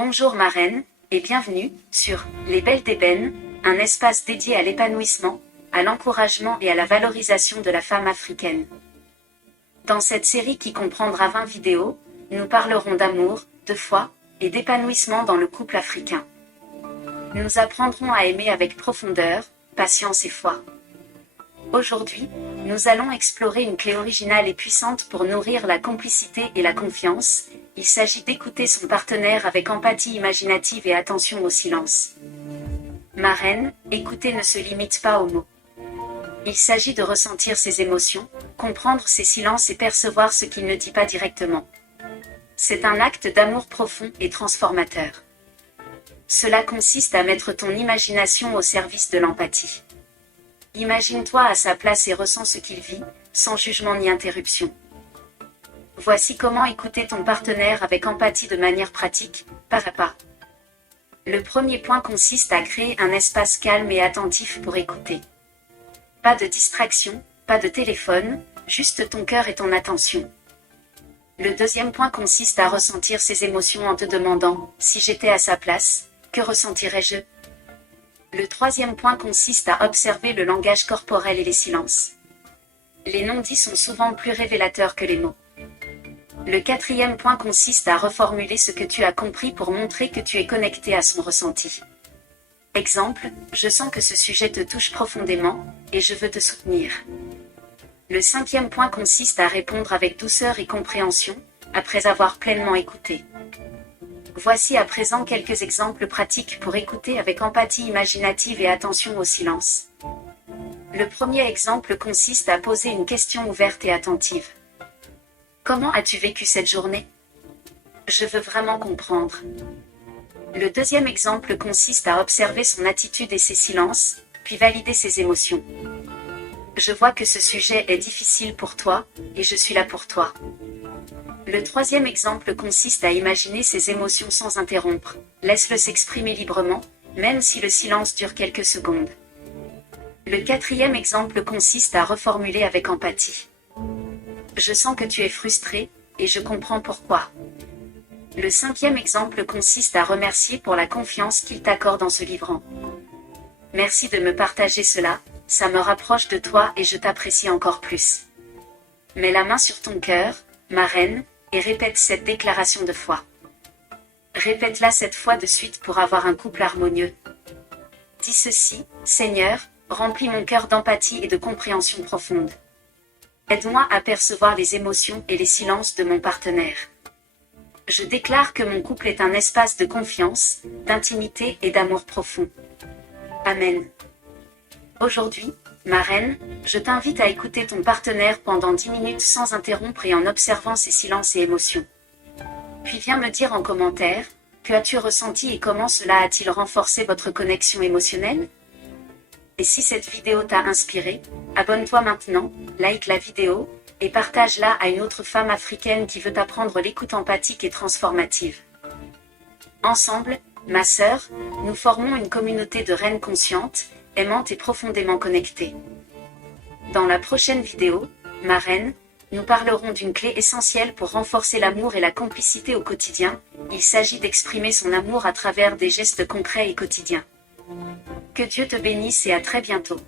Bonjour ma reine, et bienvenue sur Les Belles d'Ébène, un espace dédié à l'épanouissement, à l'encouragement et à la valorisation de la femme africaine. Dans cette série qui comprendra 20 vidéos, nous parlerons d'amour, de foi et d'épanouissement dans le couple africain. Nous apprendrons à aimer avec profondeur, patience et foi. Aujourd'hui, nous allons explorer une clé originale et puissante pour nourrir la complicité et la confiance. Il s'agit d'écouter son partenaire avec empathie imaginative et attention au silence. Ma reine, écouter ne se limite pas aux mots. Il s'agit de ressentir ses émotions, comprendre ses silences et percevoir ce qu'il ne dit pas directement. C'est un acte d'amour profond et transformateur. Cela consiste à mettre ton imagination au service de l'empathie. Imagine-toi à sa place et ressens ce qu'il vit, sans jugement ni interruption. Voici comment écouter ton partenaire avec empathie de manière pratique, pas à pas. Le premier point consiste à créer un espace calme et attentif pour écouter. Pas de distraction, pas de téléphone, juste ton cœur et ton attention. Le deuxième point consiste à ressentir ses émotions en te demandant « Si j'étais à sa place, que ressentirais-je » Le troisième point consiste à observer le langage corporel et les silences. Les non-dits sont souvent plus révélateurs que les mots. Le quatrième point consiste à reformuler ce que tu as compris pour montrer que tu es connecté à son ressenti. Exemple, je sens que ce sujet te touche profondément, et je veux te soutenir. Le cinquième point consiste à répondre avec douceur et compréhension, après avoir pleinement écouté. Voici à présent quelques exemples pratiques pour écouter avec empathie imaginative et attention au silence. Le premier exemple consiste à poser une question ouverte et attentive. Comment as-tu vécu cette journée ? Je veux vraiment comprendre. Le deuxième exemple consiste à observer son attitude et ses silences, puis valider ses émotions. Je vois que ce sujet est difficile pour toi, et je suis là pour toi. Le troisième exemple consiste à imaginer ses émotions sans interrompre. Laisse-le s'exprimer librement, même si le silence dure quelques secondes. Le quatrième exemple consiste à reformuler avec empathie. Je sens que tu es frustré, et je comprends pourquoi. Le cinquième exemple consiste à remercier pour la confiance qu'il t'accorde en se livrant. Merci de me partager cela, ça me rapproche de toi et je t'apprécie encore plus. Mets la main sur ton cœur, ma reine, et répète cette déclaration de foi. Répète-la 7 fois de suite pour avoir un couple harmonieux. Dis ceci, Seigneur, remplis mon cœur d'empathie et de compréhension profonde. Aide-moi à percevoir les émotions et les silences de mon partenaire. Je déclare que mon couple est un espace de confiance, d'intimité et d'amour profond. Amen. Aujourd'hui, ma reine, je t'invite à écouter ton partenaire pendant 10 minutes sans interrompre et en observant ses silences et émotions. Puis viens me dire en commentaire, que as-tu ressenti et comment cela a-t-il renforcé votre connexion émotionnelle ? Et si cette vidéo t'a inspiré, abonne-toi maintenant, like la vidéo, et partage-la à une autre femme africaine qui veut apprendre l'écoute empathique et transformative. Ensemble, ma sœur, nous formons une communauté de reines conscientes, aimantes et profondément connectées. Dans la prochaine vidéo, ma reine, nous parlerons d'une clé essentielle pour renforcer l'amour et la complicité au quotidien. Il s'agit d'exprimer son amour à travers des gestes concrets et quotidiens. Que Dieu te bénisse et à très bientôt.